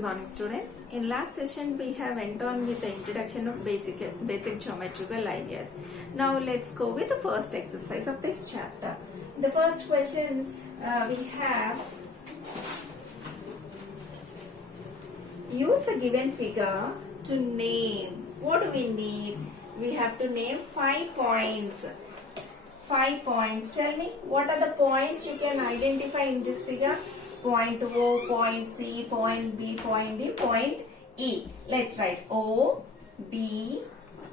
Good morning, students. In last session we have went on with the introduction of basic geometrical ideas. Now let's go with the first exercise of this chapter. The first question we have, use the given figure to name. What do we need? We have to name 5 points. 5 points. Tell me, what are the points you can identify in this figure? Point O, point C, point B, point D, point E. Let's write O, B,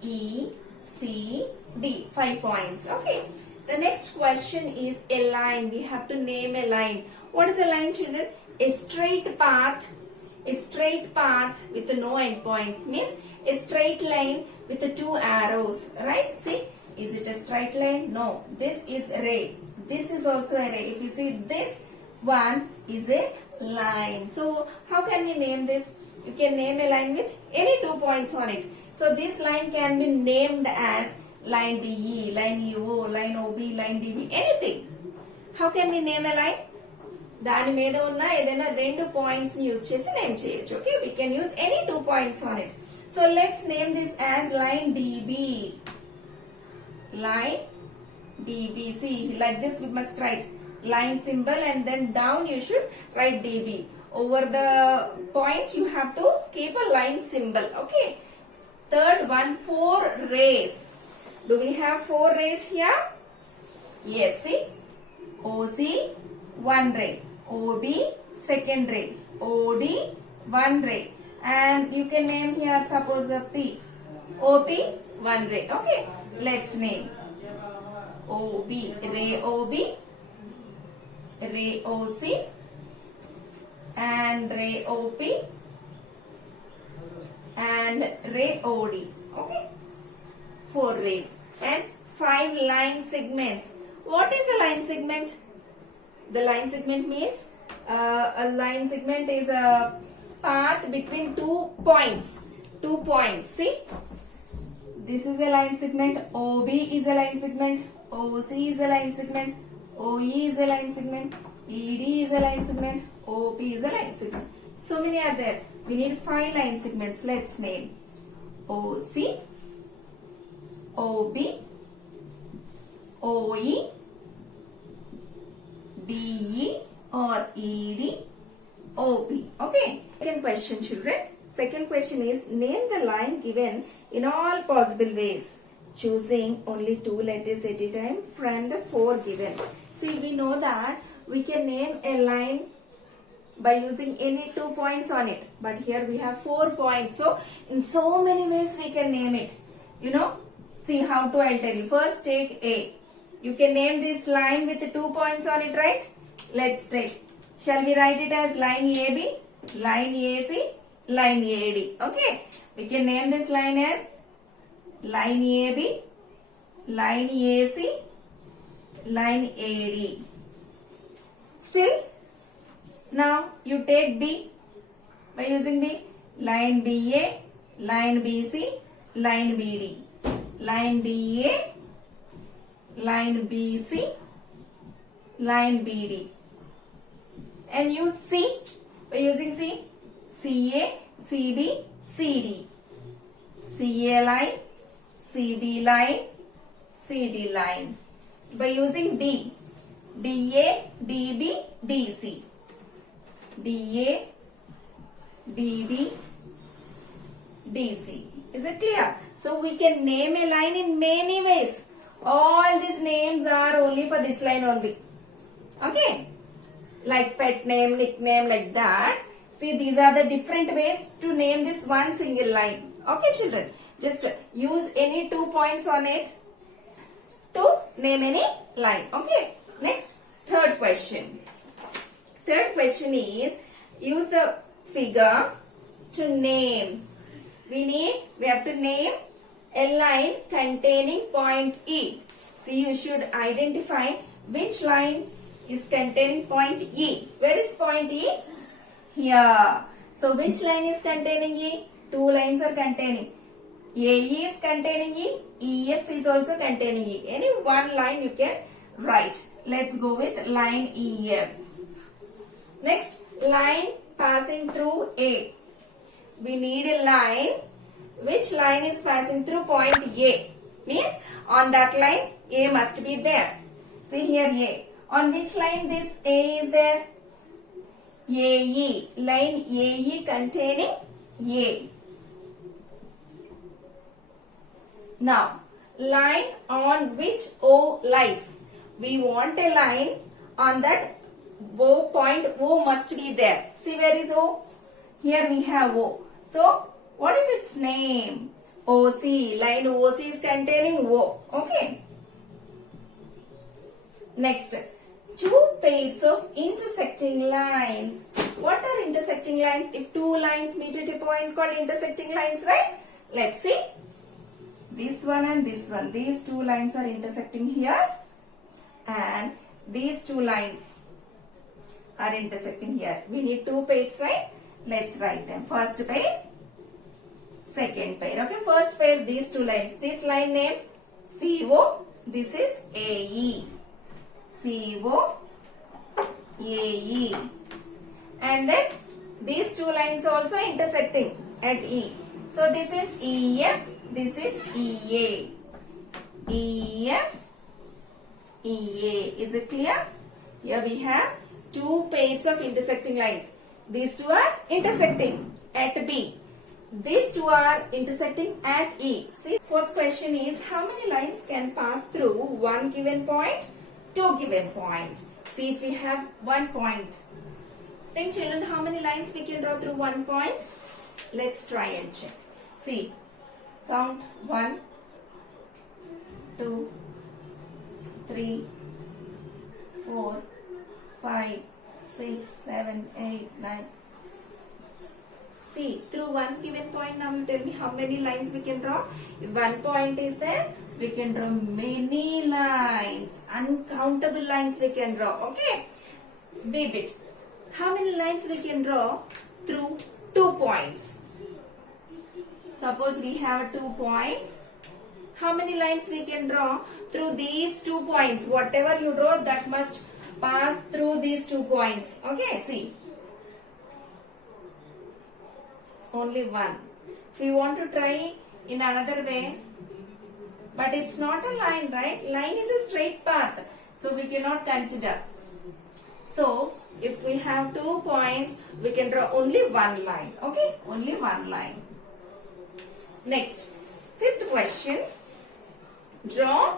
E, C, D. 5 points. Okay. The next question is a line. We have to name a line. What is a line, children? A straight path. A straight path with no endpoints means a straight line with the 2 arrows. Right? See, is it a straight line? No. This is a ray. This is also a ray. If you see, this one is a line. So how can we name this? You can name a line with any 2 points on it. So this line can be named as line DE, line EO, line OB, line DB, anything. How can we name a line? దాని మీద ఉన్న ఏదైనా 2 points ని use చేసి name చేయొచ్చు. Okay, we can use any 2 points on it. So let's name this as line DB. Line DB. See, like this we must write line symbol and then down you should write DB. Over the points you have to keep a line symbol. Okay. Third one, 4 rays. Do we have 4 rays here? Yes. See, OC 1 ray, OB second ray, OD 1 ray, and you can name here suppose a P, OP 1 ray. Okay. Let's name OB, ray OB, ray OC, and ray OP, and ray OD. Okay, 4 rays and 5 line segments. What is a line segment? The line segment means a line segment is a path between 2 points. 2 points. See, this is a line segment. OB is a line segment. OC is a line segment. OE is a line segment. ED is a line segment. OP is a line segment. So many are there. We need 5 line segments. Let's name OC, OB, OE, DE or ED, OP. Okay. Second question, children. Second question is, name the line given in all possible ways, choosing only 2 letters at a time from the 4 given. See, we know that we can name a line by using any 2 points on it. But here we have 4 points. So, in so many ways we can name it. You know, see how to, I'll tell you. First take A. You can name this line with 2 points on it, right? Let's take. Shall we write it as line AB, line AC, line AD? Okay. We can name this line as line AB, line AC, line AD. Still, now you take B. By using B, line BA, line BC, line BD, line BA, line BC, line BD, and use C. By using C, CA, CB, CD, CA line, CB line, CD line. By using D, DA, DB, DC, DA, DB, DC. Is it clear? So we can name a line in many ways. All these names are only for this line only. Okay. Like pet name, nickname, like that. See, these are the different ways to name this one single line. Okay, children. Just use any 2 points on it to name any line. Okay. Next, third question. Third question is, use the figure to name. We have to name a line containing point E. See, you should identify which line is containing point E. Where is point E? Here. So, which line is containing E? 2 lines are containing. AE is containing E. EF is also containing E. Any one line you can write. Let's go with line EF. Next, line passing through A. We need a line. Which line is passing through point A? Means on that line A must be there. See here A. On which line this A is there? AE. Line AE containing A. Now, line on which O lies. We want a line on that O point. O must be there. See where is O? Here we have O. So, what is its name? OC. Line OC is containing O. Okay. Next, two pairs of intersecting lines. What are intersecting lines? If two lines meet at a point called intersecting lines, right? Let's see. This one and this one. These two lines are intersecting here. And these two lines are intersecting here. We need two pairs, right? Let's write them. First pair, second pair. Okay, first pair, these two lines. This line name CO. This is AE. CO, AE. And then these two lines also intersecting at E. So this is EF. This is EA. EF, EA. Is it clear? Here we have two pairs of intersecting lines. These two are intersecting at B. These two are intersecting at E. See, fourth question is how many lines can pass through one given point, two given points. See if we have 1 point. Think children how many lines we can draw through 1 point. Let's try and check. See, count 1, 2, 3, 4, 5, 6, 7, 8, 9. See, through one given point, now you tell me how many lines we can draw. If 1 point is there, we can draw many lines. Uncountable lines we can draw. Okay? Wait a bit. How many lines we can draw through 2 points? Suppose we have 2 points. How many lines we can draw through these 2 points? Whatever you draw, that must pass through these 2 points. Okay, see. Only one. If you want to try in another way, but it's not a line, right? Line is a straight path. So we cannot consider. So, if we have 2 points, we can draw only one line. Okay? Only one line. Next, fifth question. Draw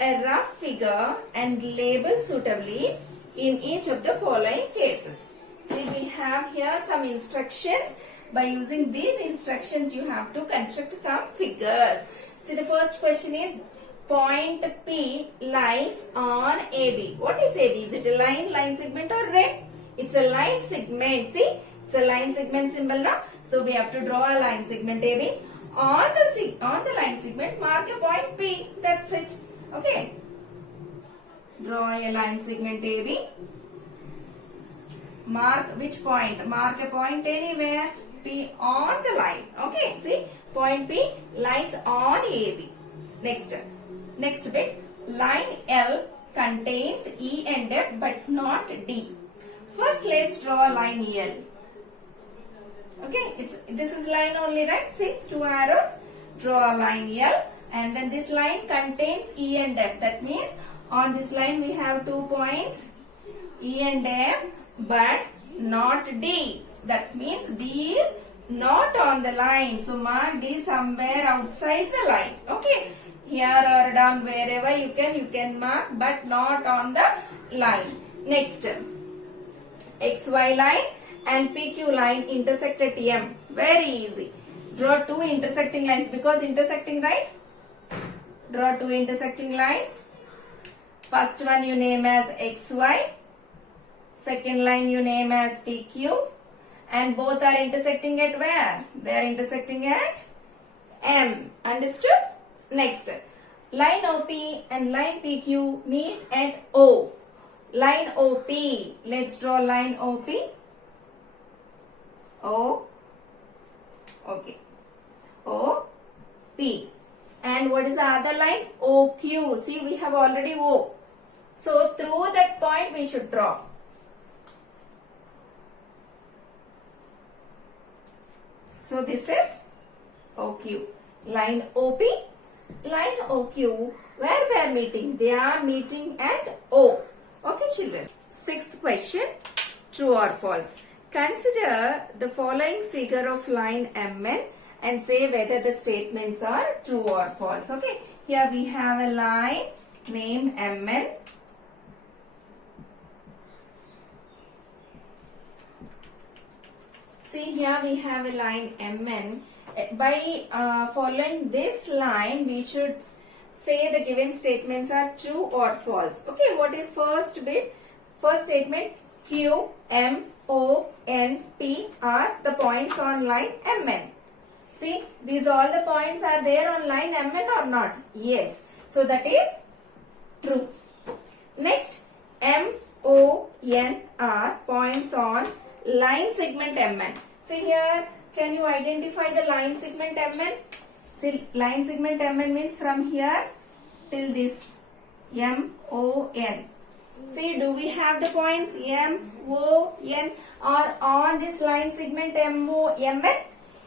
a rough figure and label suitably in each of the following cases. See, we have here some instructions. By using these instructions, you have to construct some figures. See, the first question is point P lies on AB. What is AB? Is it a line segment or red? It's a line segment. See, it's a line segment symbol now. So we have to draw a line segment AB. On the line segment, mark a point P. That's it. Okay. Draw a line segment AB. Mark which point? Mark a point anywhere. P on the line. Okay. See, point P lies on AB. Next bit. Line L contains E and F but not D. First, let's draw a line L. Okay, this is line only, right? See, 2 arrows. Draw a line L, and then this line contains E and F. That means on this line we have 2 points, E and F, but not D. That means D is not on the line. So mark D somewhere outside the line. Okay, here or down wherever you can mark, but not on the line. Next, XY line and PQ line intersect at M. Very easy. Draw 2 intersecting lines because intersecting, right? Draw 2 intersecting lines. First one you name as XY. Second line you name as PQ. And both are intersecting at where? They are intersecting at M. Understood? Next, line OP and line PQ meet at O. Line OP. Let's draw line OP. O. Okay. O. P. And what is the other line? OQ. See, we have already O. So, through that point we should draw. So this is OQ. Line OP, line OQ, where they are meeting? They are meeting at O. Okay children. Sixth question, true or false? Consider the following figure of line MN and say whether the statements are true or false. Okay. Here we have a line named MN. See, here we have a line MN. By following this line, we should say the given statements are true or false. Okay, what is first bit? First statement, Q, M, O, N, P are the points on line MN. See, these all the points are there on line MN or not? Yes. So that is true. Next, M, O, N are points on line segment MN. See here, can you identify the line segment MN? See, line segment MN means from here till this M, O, N. See, do we have the points M, O, N are on this line segment M, O, M, N?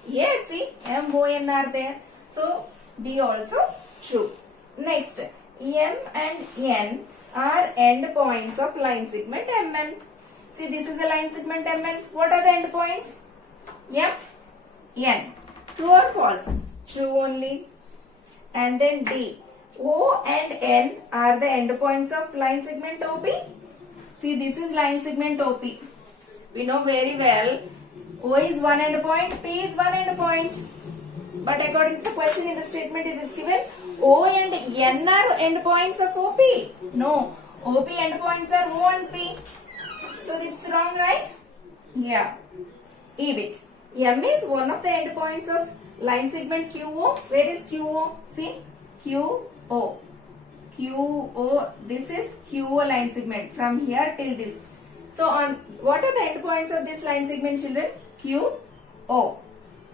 Yes, see, M, O, N are there. So, B also true. Next, M and N are end points of line segment MN. See, this is the line segment MN. What are the end points? M, N. True or false? True only. And then D. O and N are the end points of line segment OP. See, this is line segment OP. We know very well O is one end point, P is one end point. But according to the question in the statement, it is given O and N are end points of OP. No, OP end points are O and P. So this is wrong, right? Yeah. E bit. M is one of the end points of line segment QO. Where is QO? See, QO. QO. This is QO line segment from here till this. So on what are the end points of this line segment, children? QO.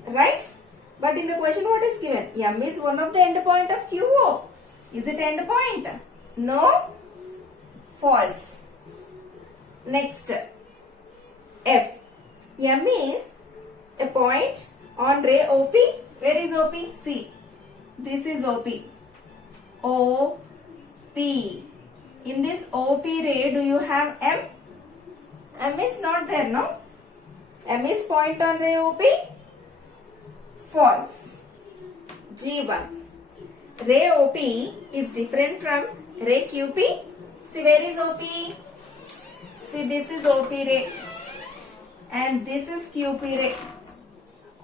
Right? But in the question, what is given? M is one of the end point of QO. Is it end point? No. False. Next, F. M is a point on ray OP. Where is OP? See, this is OP. OP. In this OP ray, do you have M? M is not there, no? M is point on ray OP. False. G1. Ray OP is different from ray QP. See, where is OP? See, this is OP ray and this is QP ray.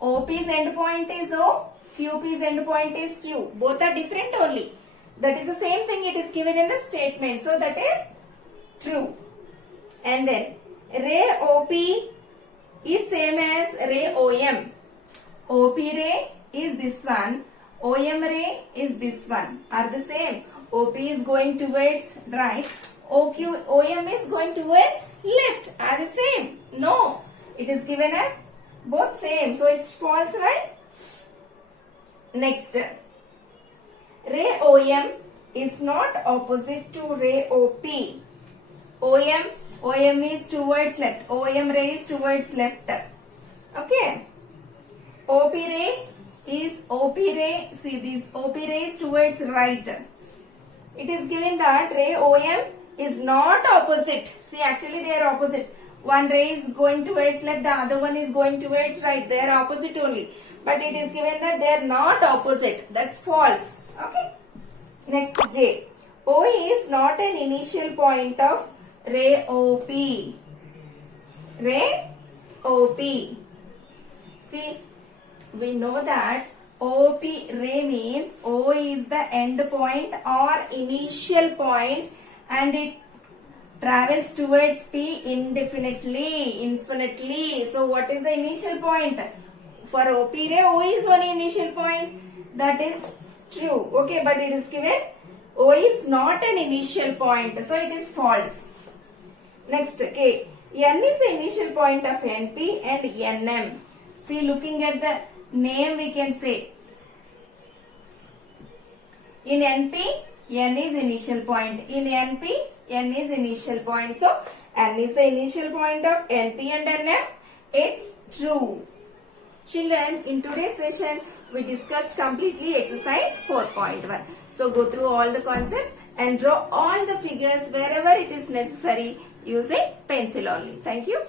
OP's end point is O, QP's end point is Q. Both are different only. That is the same thing it is given in the statement. So that is true. And then ray OP is same as ray OM. OP ray is this one. OM ray is this one. Are the same. OP is going towards right. OM is going towards left. Are the same. No. It is given as both same. So it's false, right? Next. Ray OM is not opposite to ray OP. OM is towards left. OM ray is towards left. Okay. OP ray is OP ray. See, this OP ray is towards right. It is given that ray OM is not opposite. See, actually they are opposite. One ray is going towards left, the other one is going towards right. They are opposite only. But it is given that they are not opposite. That's false. Okay. Next, J. O is not an initial point of ray OP. Ray OP. See, we know that OP ray means O is the end point or initial point and it travels towards P infinitely. So what is the initial point? For OP ray, O is one initial point. That is true. Okay, but it is given O is not an initial point. So it is false. Next, K. N is the initial point of NP and NM. See, looking at the name, we can say in NP, N is initial point. In NP, N is initial point. So, N is the initial point of NP and NM. It's true. Children, in today's session, we discussed completely exercise 4.1. So go through all the concepts and draw all the figures wherever it is necessary using pencil only. Thank you.